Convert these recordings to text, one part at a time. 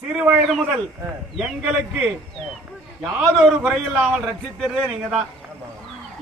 சிறு வயது முதல் எங்களுக்கு யாதொரு குறையில்லாமல் ரட்சித்ததே நீங்க தான்.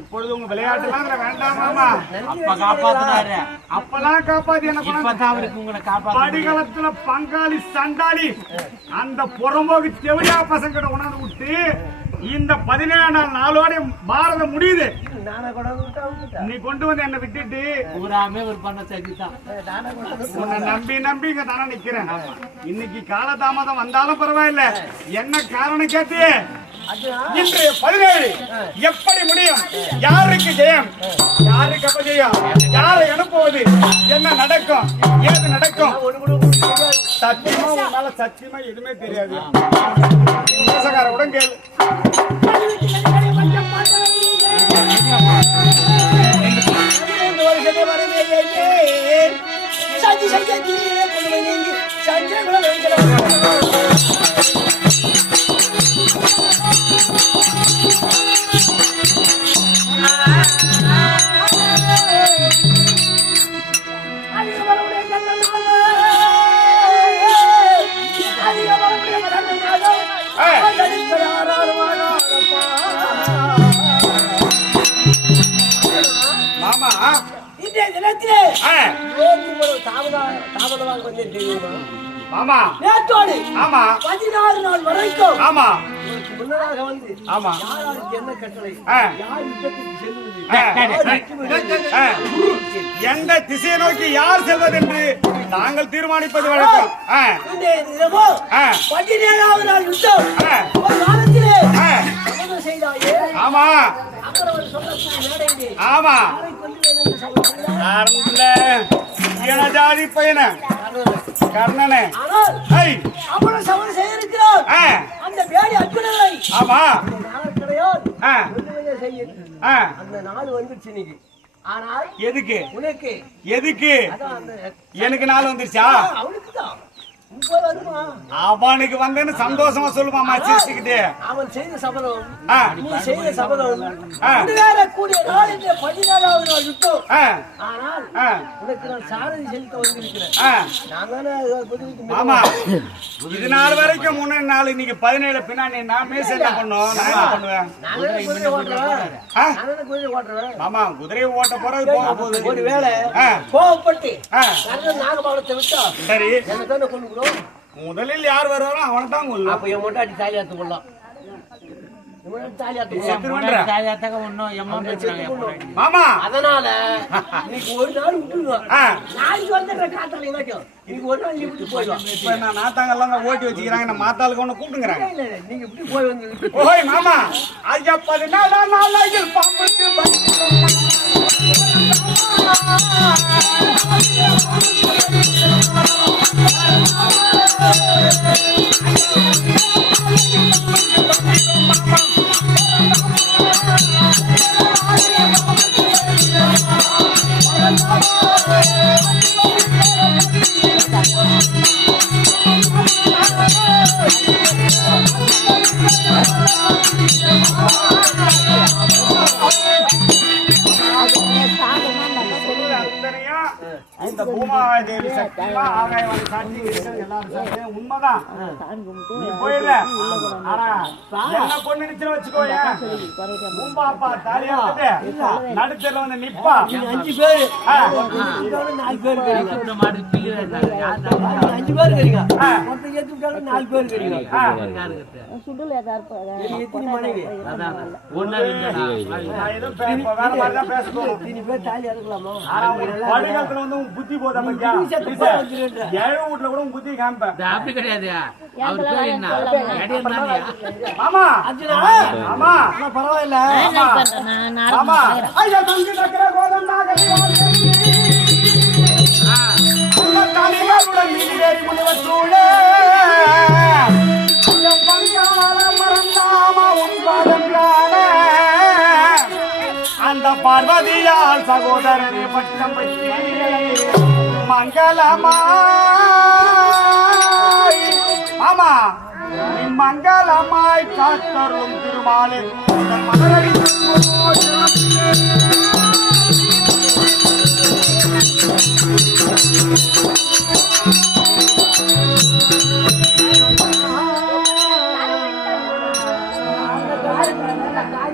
இப்பொழுது உங்க விளையாட்டுலாம் வேண்டாம் மாமா. அப்ப காப்பாத்தினாரு, அப்பெல்லாம் காப்பாத்தி என்ன பண்ண படிகளத்துல பங்காளி சண்டாளி அந்த புறம்போக்கு செவிலியா பசங்க உணர்ந்து விட்டு இந்த 17 நாளோட பாரதம் முடியுது. நீ கொண்டு வந்து என்ன விட்டுட்டு ஊராமே ஒரு பண்ண சகிதான் உன்னை நம்பி நம்பி இங்க தானே நிக்கிறேன். இன்னைக்கு காலதாமதம் வந்தாலும் பரவாயில்ல, என்ன காரணம் கேட்டு இன்று 17 எப்படி முடியும்? யாருக்கு ஜெயம், யாருக்கு அபஜயம், யாரை அனுப்புவது, என்ன நடக்கும், ஏது நடக்கும்? சத்தியமா உன்னால சத்தியமா எதுவுமே தெரியாது. மோசக்காரவுடன் கேளு. மாமா நேற்றோடு 16 நாள் வரைக்கும் முன்னதாக வந்து யாருக்கு என்ன கட்டளை, யார் யுத்தத்துக்கு செல்வது, எந்த திசையை நோக்கி யார் செல்வது என்று நாங்கள் தீர்மானிப்பது வழக்கம். 17வது நாள் யுத்தம் ஒரு காலத்திலே செய்தாயே. ஆமா ஆமா ஜாதி பையன கர்ணனே அவ்வளவு சமரம் செய்திருக்கிறார். அந்த வேடி அர்ஜுனனை ஆமா கிடையாது அந்த நாள் வந்துருச்சு இன்னைக்கு. ஆனால் எதுக்கு உனக்கு, எதுக்கு எனக்கு நாள் வந்துருச்சா? அவனுக்கு தான் அவனுக்கு வந்தேன்னு சந்தோஷமா சொல்லுமாமா சிரிச்சுக்கிட்டு. அவன் செய்த சபதம், நீ செய்த சபதம் கூடிய நாள் இந்த 17வது நாள் யுத்தம். ஆனால் உனக்கு நான் சாரதி செலுத்த வந்திருக்கிறேன். ஆமா இது நாள் வரைக்கும் முன்ன நாள், இன்னைக்கு 17 பின்னாடி நான் மேச என்ன பண்ணோம், நான் என்ன பண்ணுவேன்? ஆமா குதிரையை ஓட்ட போறது போக போகுது. ஒரு வேலை கோவப்பட்டு நாகபாலத்தை விட்டா சரி கொண்டு முதலில் யார் வருவாரோ அவனை தான் கொள்ளலாம். அப்ப என் மொட்டாட்டி தாலி ஆத்து கொள்ளலாம். மாமா அதனால இன்னைக்கு ஒரு நாள் விட்டுருவோம். நாளைக்கு வந்து காத்தால இன்னைக்கு ஒரு நாள் விட்டு போயிடுவோம். இப்ப நான் நாத்தாங்கெல்லாம் ஓட்டி வச்சுக்கிறாங்க, மாத்தாளுக்கு ஒண்ணு கூப்பிட்டுங்கிறாங்க. நீங்க இப்படி போய் வந்து ஓய் மாமா ஐயா 14 நாள் பாம்புக்கு இந்த பூமாதேவி சக்திமா ஆகாயவாணி சாட்சி எல்லாரும் சாட்சி உண்மைதான். நீ போயிடல, ஆனா என்ன பொண்ணு நிச்சயம் வச்சுக்கோய பூம்பாப்பா தாலியா நடுத்தல வந்து நிப்பா. 5 பேரு 4 பேர் 5 பேர் கிடைக்கும். மொத்தம் ஏத்து விட்டாலும் 4 பேர் கிடைக்கும். சுடுல எத்தனை மனைவி ஒண்ணா வேற மாதிரி தான் பேசணும். 3 பேர் தாலி அறுக்கலாமா? படிகாலத்துல வந்து புத்தி புத்தி போதா பத்தியா ஏழு வீட்டுல கூட உன் புத்தி காமிப்பேன் இது அப்படி கிடையாது அவர் பேர் என்ன எடையன் தானியா ஆமா ஆமா பரவாயில்ல ஆமா ஐயா தம்பி தக்கற கோதண்டாக தாலிகளுடன் நீரேறி முனிவற்றூழே மறந்தாம உன் பாதங்கான அந்த பார்வதியால் சகோதரனை பட்டம் பற்றி மங்களமாய் ஆமா மங்களமாய் காத்தரும் திருமாலே மலரடி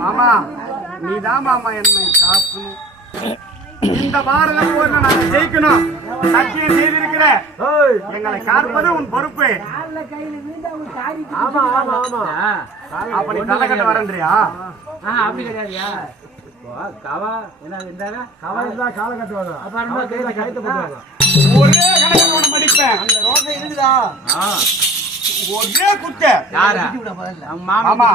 மாமா நீதான் மாமா என்னை காக்கணும் இந்த பாரத போர்ல நாங்க ஜெயிக்கணும் சத்தியம் செய்திருக்கிற எங்களை காப்பது உன் பொறுப்பு அப்படி தலைக்கட்ட வரன்றியா அப்படி கிடையாதுயா கவா என்ன இருந்தாங்க கவா இருந்தா கால கட்டுவாங்க அப்புறமா கைத்த போடுவாங்க ஒரே கணக்கு படிப்பேன் ஒரே குத்த மாமா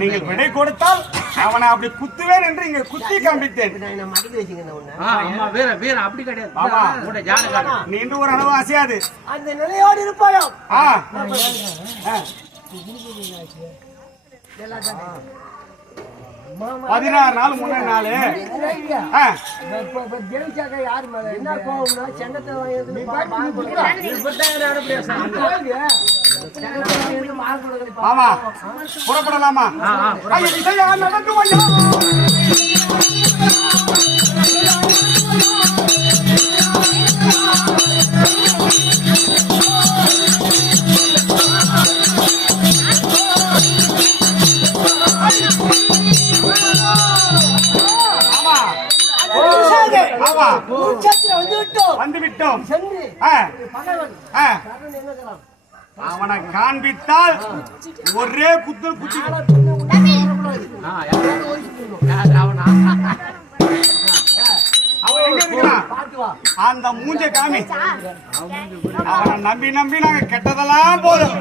நீங்க விடை கொடுத்தால் அவனை அப்படி குத்துவேன் என்று இங்க குத்தி காண்பித்தேன் அப்படி கிடையாது நீண்டு ஒரு அளவு அசையாது அந்த நிலையோடு இருப்பாயோ 16 நாள் முன்னே நாள் என்ன கோவம்னா செங்கத்தை மாமா புறப்படலாமா நடக்கும் வந்துவிட்டோம் அவனை காண்பித்தால் ஒரே குத்தல் குத்தி அவன் எங்க இருக்கிறான் அந்த மூஞ்ச காமி அவனை நம்பி நம்பி நாங்க கெட்டதெல்லாம் போதும்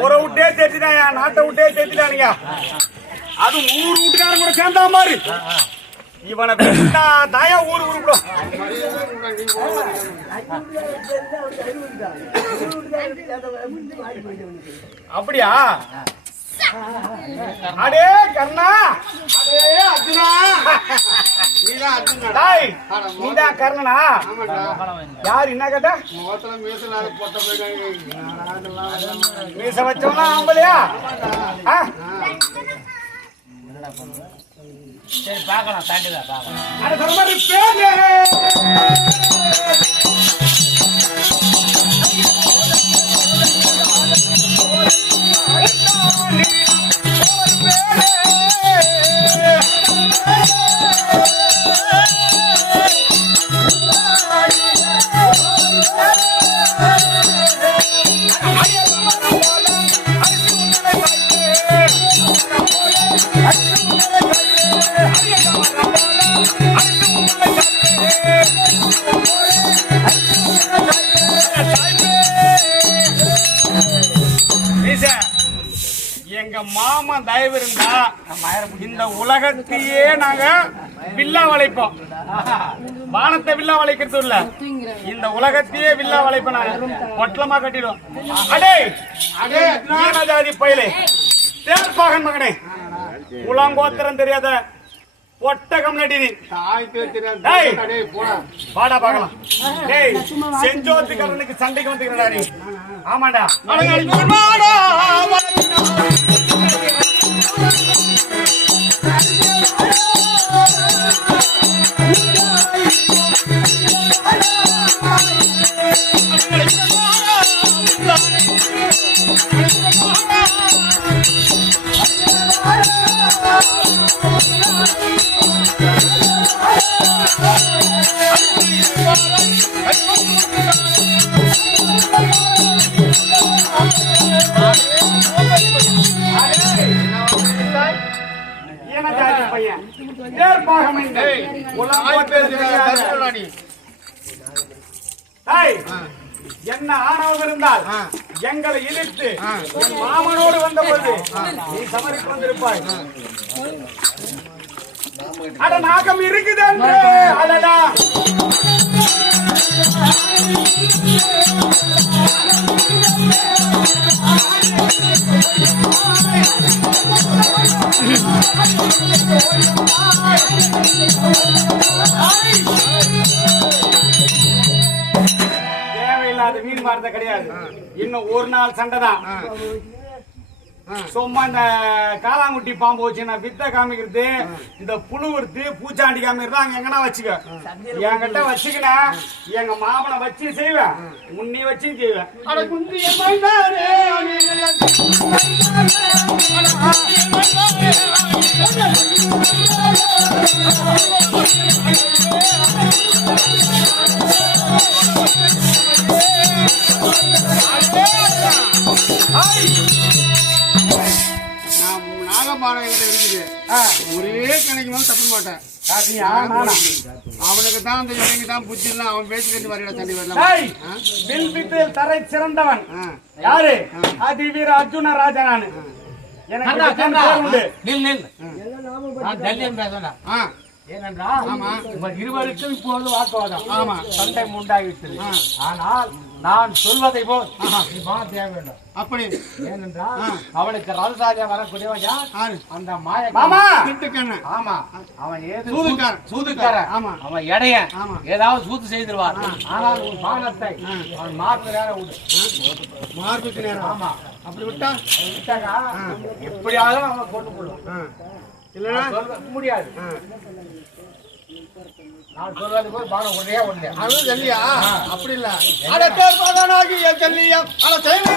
ஊரை விட்டே தேத்திட்டாயா நாட்டை விட்டே தேத்திட்டானுங்க அது ஊர் வீட்டுக்காரன் கூட சேர்ந்தா மாதிரி இவனை தாயா ஊர் உருப்பிடும் அப்படியா அடே கர்ணா அடே அர்ஜுனா நீதான் கர்ணனா யாரு என்ன கேட்ட மீச வச்சோம்னா ஆம்பளையா சரி பார்க்கலாம் தாண்டிதான் பார்க்கலாம் எங்க மாமா தயவு இருந்தா இந்த உலகத்தையே நாங்க வில்லா வளைப்போம். வானத்தை வில்லா வளைக்கிறது இல்ல, இந்த உலகத்தையே வில்லா வளைப்போம். நாங்க பொட்டலமா கட்டிடுவோம். அடே அடே ஜாதி பயிலே தேர்ப்பாகன் மகனே, உலங்கோத்திரம் தெரியாத ஒட்டகம் நடினி வாடா பாக்கலாம். டேய் செஞ்சோத்துக்காரனுக்கு சண்டைக்கு வந்துக்கிறடா நீ. ஆமாடா கல்யாண ஜாதி பையன் ஏற்பாக அமைந்த உலகம் போற்று தாய், என்ன ஆணவம் இருந்தால் எங்களை இழுத்து என் மாமனோடு வந்த பொழுது நீ சமரிக்கு வந்திருப்பாய். அட நாகம் இருக்குது என்று அடடா தேவையில்லாத வீண் வார்த்தை கிடையாது. இன்னும் ஒரு நாள் சண்டைதான். சும்மா இந்த காலாங்குட்டி பாம்பு வச்சு நான் வித்த காமிக்கிறது, இந்த புழு விடுத்து பூச்சாண்டி காமிக்கிறது அங்க எங்கன்னா வச்சுக்க. என்கிட்ட வச்சுக்கினா எங்க மாமனை வச்சு செய்வேன், முன்னி வச்சு செய்வேன். நாகபாடம் இருக்குது. ஒரே கணக்கு தப்ப மாட்டேன். அவனுக்கு தான் அந்த இறங்கி தான் புத்தி இல்லை. அவன் பேசிக்கிட்டு வரையில தண்ணி வரலாம். தரை சிறந்தவன் யாரு? அதிவீர அர்ஜுன ராஜா. நானு ஏனென்றால் உங்கள் இருவருக்கும் இப்பொழுது வாக்குவாதம் சண்டை உண்டாகிவிட்டது. ஆனால் நான் சொல்வதை போல் நீ தேவை வேண்டும். அப்படி ஏனென்றால் அவனுக்கு ரதராஜா வரக்கூடியவன் யார்? அந்த ஆமா, அவன் சூதுக்காரன். ஆமா, அவன் எடைய ஏதாவது சூது செய்திருவார். ஆனால் ஒரு பானத்தை அவன் மார்பு நேரம் மார்புக்கு நேரம். ஆமா, அப்படி விட்டாங்க எப்படியாவது அவன் கொண்டு போடுவான். இல்லைன்னா முடியாது. நான் சொல்றது போய் பானம் ஒன்றே ஒண்ணு. அது ஜல்லியா? அப்படி இல்ல. அடத்தோர் மகனாகிய ஜல்லியம் அட செய்வது